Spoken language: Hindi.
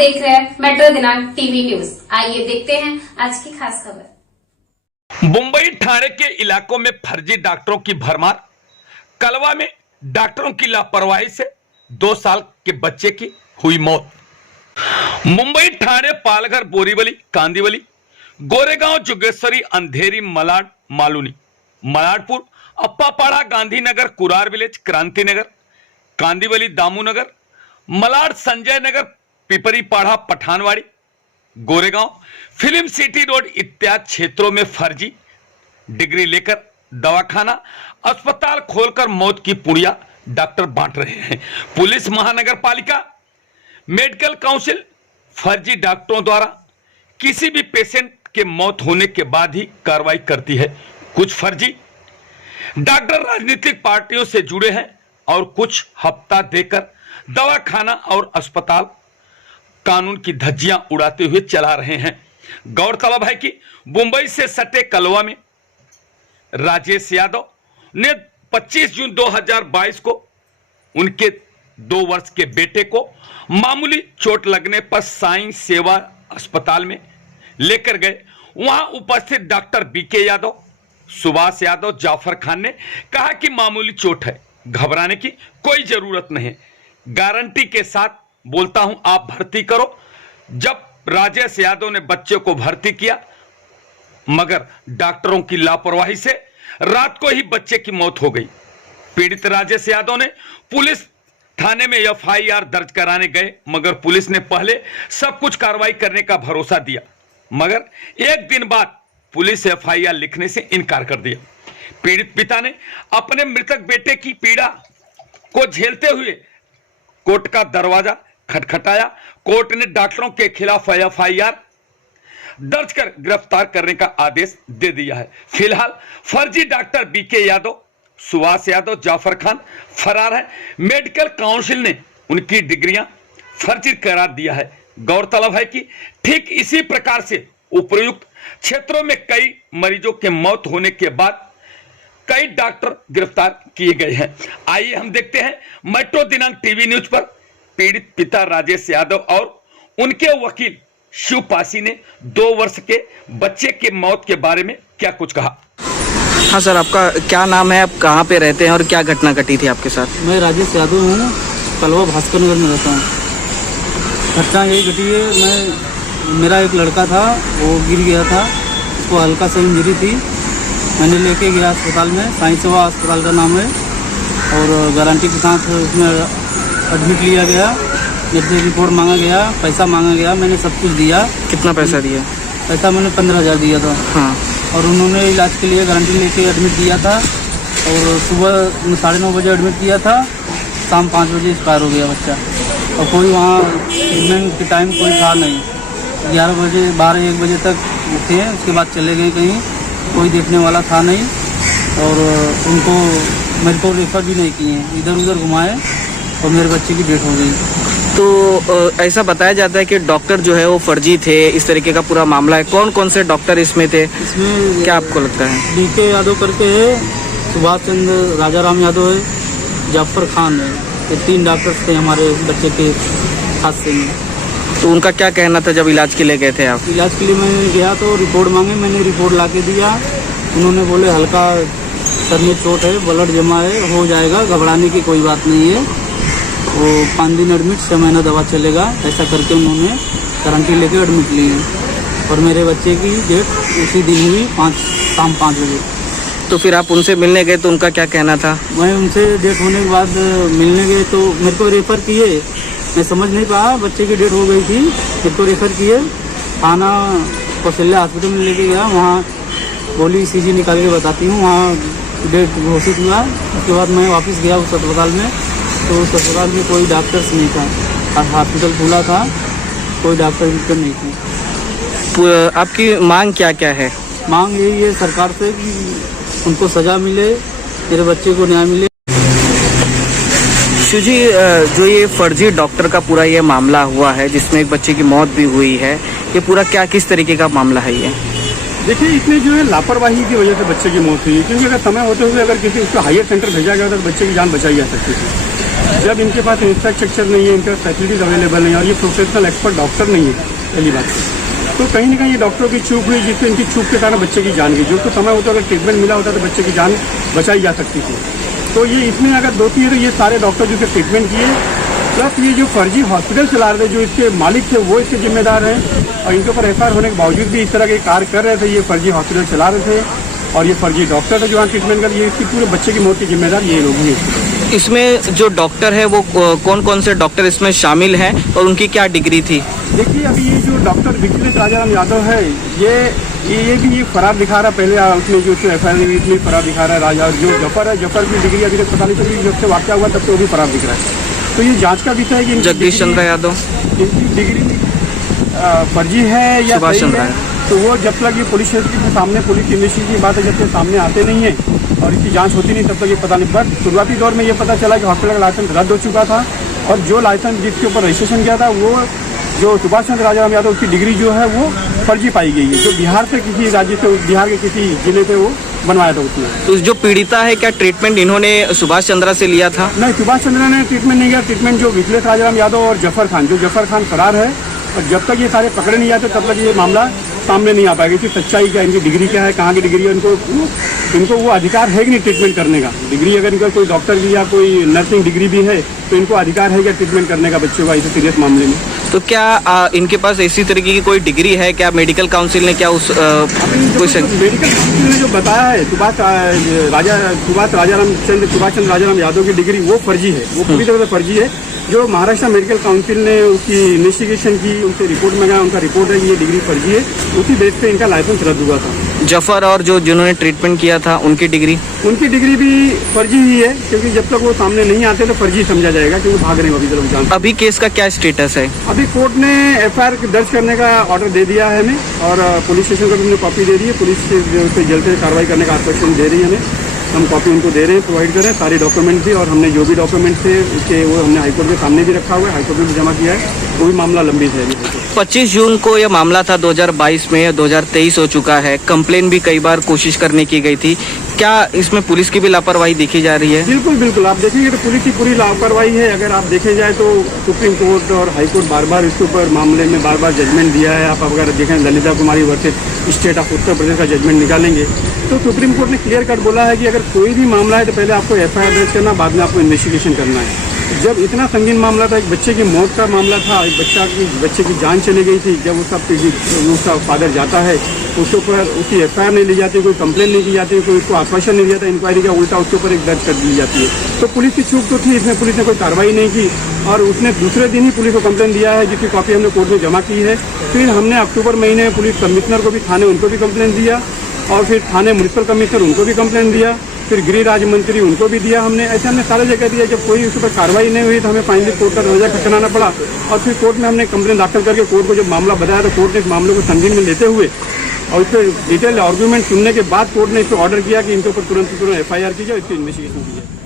देख रहे हैं मेट्रो दिनांक टीवी न्यूज। आइए देखते हैं आज की खास खबर। मुंबई ठाणे के इलाकों में फर्जी डॉक्टरों की भरमार। कलवा में डॉक्टरों की लापरवाही से 2 साल के बच्चे की हुई मौत। Mumbai Thane Palghar Borivali Kandivali Goregaon Jogeshwari Andheri Malad Malvani Maladpur Appapada Gandhinagar Kurar village Krantinagar Kandivali Damunagar Malad Sanjay Nagar Pipripada Pathanwadi Goregaon film city road इत्यादि क्षेत्रों में फर्जी डिग्री लेकर दवाखाना अस्पताल खोलकर मौत की पुड़िया डॉक्टर बांट रहे हैं। पुलिस महानगर पालिका मेडिकल काउंसिल फर्जी डॉक्टरों द्वारा किसी भी पेशेंट के मौत होने के बाद ही कार्रवाई करती है। कुछ फर्जी डॉक्टर राजनीतिक पार्टियों से जुड़े हैं और कुछ हफ्ता देकर दवाखाना और अस्पताल कानून की धज्जियां उड़ाते हुए चला रहे हैं। गौरतलब है कि मुंबई से सटे कलवा में राजेश यादव ने 25 जून 2022 को उनके 2 वर्ष के बेटे को मामूली चोट लगने पर साईं सेवा अस्पताल में लेकर गए। वहां उपस्थित डॉक्टर बीके यादव, सुभाष यादव, जाफर खान ने कहा कि मामूली चोट है, घबराने की कोई जरूरत नहीं, गारंटी के साथ बोलता हूं आप भर्ती करो। जब राजेश यादव ने बच्चे को भर्ती किया मगर डॉक्टरों की लापरवाही से रात को ही बच्चे की मौत हो गई। पीड़ित राजेश यादव ने पुलिस थाने में एफआईआर दर्ज कराने गए मगर पुलिस ने पहले सब कुछ कार्रवाई करने का भरोसा दिया मगर एक दिन बाद पुलिस एफआईआर लिखने से इनकार कर दिया। पीड़ित पिता ने अपने मृतक बेटे की पीड़ा को झेलते हुए कोर्ट का दरवाजा खटखटाया। कोर्ट ने डॉक्टरों के खिलाफ एफआईआर दर्ज कर गिरफ्तार करने का आदेश दे दिया है। फिलहाल फर्जी डॉक्टर बीके यादव, सुभाष यादव, जाफर खान फरार है। मेडिकल काउंसिल ने उनकी डिग्रियां फर्जी करार दिया है। गौरतलब है कि ठीक इसी प्रकार से उपयुक्त क्षेत्रों में कई मरीजों के मौत होने के बाद कई डॉक्टर गिरफ्तार किए गए हैं। आइए हम देखते हैं मेट्रो दिनांक टीवी न्यूज पर पीड़ित पिता राजेश यादव और उनके वकील शिव पासी ने 2 वर्ष के बच्चे के मौत के बारे में क्या कुछ कहा। हाँ सर, आपका क्या नाम है, आप कहाँ पे रहते हैं और क्या घटना घटी थी आपके साथ? मैं राजेश यादव हूँ, कलवा भास्कर नगर में रहता हूँ। घटना यही घटी है, मेरा एक लड़का था, वो गिर गया था, उसको हल्का सा इंजरी थी। मैंने लेके गया अस्पताल में, साईं सेवा अस्पताल का नाम है, और गारंटी के साथ उसमें एडमिट लिया गया। मेरे से रिपोर्ट मांगा गया, पैसा मांगा गया, मैंने सब कुछ दिया। कितना पैसा दिया? पैसा मैंने 15,000 दिया था। हाँ। और उन्होंने इलाज के लिए गारंटी लेके एडमिट दिया था और सुबह 9:30 बजे एडमिट किया था, शाम 5 बजे एक्सपायर हो गया बच्चा। और कोई वहाँ ट्रीटमेंट के टाइम कोई था नहीं। 11 बजे 12-1 बजे तक थे, उसके बाद चले गए कहीं, कोई देखने वाला था नहीं। और उनको मेरे को रेफर भी नहीं किए, इधर उधर घुमाए और मेरे बच्चे की डेथ हो गई। तो ऐसा बताया जाता है कि डॉक्टर जो है वो फर्जी थे, इस तरीके का पूरा मामला है। कौन कौन से डॉक्टर इसमें थे, इसमें क्या आपको लगता है? बीके यादव करके है, सुभाष चंद्र राजाराम यादव है, जाफर खान है। ये 3 डॉक्टर्स थे हमारे बच्चे के हादसे में। तो उनका क्या कहना था जब इलाज के लिए गए थे आप? इलाज के लिए मैं गया तो रिपोर्ट मांगे, मैंने रिपोर्ट ला के दिया। उन्होंने बोले हल्का सर में चोट है, ब्लड जमा है, हो जाएगा, घबराने की कोई बात नहीं है। वो 5 दिन एडमिट, 6 महीना दवा चलेगा, ऐसा करके उन्होंने गारंटी लेके एडमिट ली है। और मेरे बच्चे की डेट उसी दिन हुई, शाम 5 बजे। तो फिर आप उनसे मिलने गए तो उनका क्या कहना था? मैं उनसे डेट होने के बाद मिलने गए तो मेरे को रेफ़र किए, मैं समझ नहीं पाया, बच्चे की डेट हो गई थी, मेरे को रेफ़र किए। थाना कौशल्या हॉस्पिटल में लेके गया, वहाँ बोली CG निकाल के बताती हूँ, वहाँ डेट घोषित हुआ। उसके बाद मैं वापस गया उस अस्पताल में, तो उस अस्पताल में कोई डॉक्टर्स नहीं था, हॉस्पिटल खुला था, कोई डॉक्टर नहीं थी। आपकी मांग क्या क्या है? मांग यही है सरकार से कि उनको सज़ा मिले, मेरे बच्चे को न्याय मिले। शिव जी, जो ये फर्जी डॉक्टर का पूरा ये मामला हुआ है जिसमें एक बच्चे की मौत भी हुई है, ये पूरा क्या किस तरीके का मामला है ये? देखिए, इसमें जो है लापरवाही की वजह से बच्चे की मौत हुई है, क्योंकि अगर समय होते हुए अगर किसी उसको हायर सेंटर भेजा गया तो बच्चे की जान बचाई जा सकती थी। जब इनके पास इंफ्रास्ट्रक्चर नहीं है, इनका फैसिलिटीज अवेलेबल नहीं है और ये प्रोफेशनल एक्सपर्ट डॉक्टर नहीं है पहली बात, तो कहीं ना कहीं ये डॉक्टरों की चूक हुई, जिससे इनकी चूक के कारण बच्चे की जान गई। जो तो समय होता अगर ट्रीटमेंट मिला होता तो बच्चे की जान बचाई जा सकती थी। तो ये इसमें अगर दोषी है तो ये सारे डॉक्टर जो इसके ट्रीटमेंट किए, प्लस ये जो फर्जी हॉस्पिटल चला रहे थे, जो इसके मालिक थे वो इसके जिम्मेदार हैं, और इनके ऊपर FIR होने के बावजूद भी इस तरह के कार्य कर रहे थे। ये फर्जी हॉस्पिटल चला रहे थे और ये फर्जी डॉक्टर थे जो वहाँ ट्रीटमेंट कर, ये इसकी पूरे बच्चे की मौत की जिम्मेदार ये लोग हैं। इसमें जो डॉक्टर है वो कौन कौन से डॉक्टर इसमें शामिल हैं और उनकी क्या डिग्री थी? देखिए, अभी ये जो डॉक्टर विजिलेंस राजाराम यादव है, ये भी ये फरार दिखा रहा है। पहले उसमें जो FIR में फरार दिखा रहा है। राजा जो जफर है, जफर की डिग्री अभी तक पता नहीं चली, जब से वाक़या हुआ तब से वो भी फरार दिख रहा है। तो ये जांच का विषय है कि जगदीश चंद्र यादव इनकी डिग्री फर्जी है या सही है, तो वो जब तक ये पुलिस स्टेशन के सामने, पुलिस इन्वेस्टिगेशन की बात है, जब तक सामने आते नहीं है और इसकी जांच होती नहीं, तब तक ये पता नहीं। बट शुरुआती दौर में ये पता चला कि हॉस्पिटल का लाइसेंस रद्द हो चुका था और जो लाइसेंस जिसके ऊपर रजिस्ट्रेशन किया था वो जो सुभाष चंद्र राजाराम यादव, उसकी डिग्री जो है वो फर्जी पाई गई है। जो बिहार से किसी राज्य से, बिहार के किसी जिले से वो बनवाया था उसने। तो जो पीड़िता है, क्या ट्रीटमेंट इन्होंने सुभाष चंद्रा से लिया था? नहीं, सुभाष चंद्रा ने ट्रीटमेंट नहीं किया। ट्रीटमेंट जो विजिलेंस राजाराम यादव और जफर खान, जो जफर खान फरार है, और जब तक ये सारे पकड़े नहीं जाते तब तक ये मामला सामने नहीं आ पाएगा। इसकी सच्चाई क्या, इनकी डिग्री क्या है, कहाँ की डिग्री है, इनको वो अधिकार है कि नहीं ट्रीटमेंट करने का। डिग्री अगर इनका कोई डॉक्टर की या कोई नर्सिंग डिग्री भी है तो इनको अधिकार है क्या ट्रीटमेंट करने का बच्चों का ऐसे सीरियस मामले में। तो क्या इनके पास ऐसी तरीके की कोई डिग्री है? क्या मेडिकल काउंसिल ने क्या उस मेडिकल काउंसिल ने जो बताया है सुभाष चंद्र राजाराम यादव की डिग्री वो फर्जी है, वो पूरी तरह से फर्जी है। जो महाराष्ट्र मेडिकल काउंसिल ने उसकी इन्वेस्टिगेशन की, उनसे रिपोर्ट मंगाया, उनका रिपोर्ट है कि ये डिग्री फर्जी है, उसी बेस पे इनका लाइसेंस रद्द हुआ था। जफर और जिन्होंने ट्रीटमेंट किया था उनकी डिग्री भी फर्जी ही है, क्योंकि जब तक वो सामने नहीं आते तो फर्जी समझा जाएगा कि वो भाग रहे हैं। अभी तक जान अभी केस का क्या स्टेटस है? अभी कोर्ट ने FIR दर्ज करने का ऑर्डर दे दिया है हमें, और पुलिस स्टेशन को भी हमने कॉपी दे दी है। पुलिस से जल्द से कार्रवाई करने का आश्वासन दे रही है हमें। हम कॉपी उनको दे रहे हैं, प्रोवाइड कर रहे हैं सारे डॉक्यूमेंट भी, और हमने जो भी डॉक्यूमेंट थे उसके वो हमने हाईकोर्ट के सामने भी रखा हुआ है, हाईकोर्ट में भी जमा किया है। वो भी मामला लंबित है। 25 जून को यह मामला था, 2022 में 2023 हो चुका है। कंप्लेन भी कई बार कोशिश करने की गई थी। क्या इसमें पुलिस की भी लापरवाही देखी जा रही है? बिल्कुल बिल्कुल, आप देखेंगे तो पुलिस की पूरी लापरवाही है। अगर आप देखे जाए तो सुप्रीम कोर्ट और हाई कोर्ट बार बार इसके ऊपर मामले में बार बार जजमेंट दिया है। आप अगर देखें ललिता कुमारी versus state of Uttar Pradesh का जजमेंट निकालेंगे तो सुप्रीम कोर्ट ने क्लियर कट बोला है कि अगर कोई भी मामला है तो पहले आपको FIR दर्ज करना, बाद में आपको इन्वेस्टिगेशन करना है। जब इतना संगीन मामला था, एक बच्चे की मौत का मामला था, एक बच्चे की जान चली गई थी, जब उसका फादर जाता है उसके ऊपर उसकी FIR नहीं ली जाती, कोई कंप्लेन नहीं की जाती, कोई उसको आश्वासन नहीं दिया था इंक्वायरी का, उल्टा उसके ऊपर एक दर्ज कर दी जाती है। तो पुलिस की चूक तो थी, इसमें पुलिस ने कोई कार्रवाई नहीं की, और उसने दूसरे दिन ही पुलिस को कंप्लेन दिया है, जिसकी कॉपी हमने कोर्ट में जमा की है। फिर हमने अक्टूबर महीने में पुलिस कमिश्नर को भी, थाने उनको भी कंप्लेन दिया, और फिर थाने म्युनिसिपल कमिश्नर उनको भी कंप्लेन दिया, फिर गृह राज्य मंत्री उनको भी दिया हमने। ऐसे हमने सारे जगह दिया। जब कोई उस पर कार्रवाई नहीं हुई तो हमें फाइनली कोर्ट का दरवाजा खटखटाना पड़ा, और फिर कोर्ट में हमने कंप्लेन दाखिल करके कोर्ट को जब मामला बताया तो कोर्ट ने इस मामले को संज्ञान में लेते हुए और इस पर डिटेल आर्गूमेंट सुनने के बाद कोर्ट ने इस पर ऑर्डर किया कि इनके ऊपर तुरंत FIR की जाए, इसकी इन्वेस्टिगेशन की जाए।